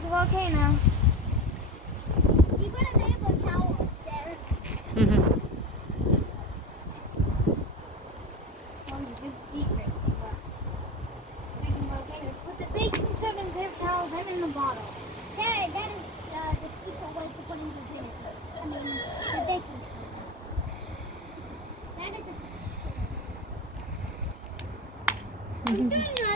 there's the volcano. You put a paper towel there. One of the good secrets for making volcanoes. Put the baking soda and paper towels in the bottle. There, that is the secret way to putting the vinegar. I mean, the baking soda. That is a secret. I'm doing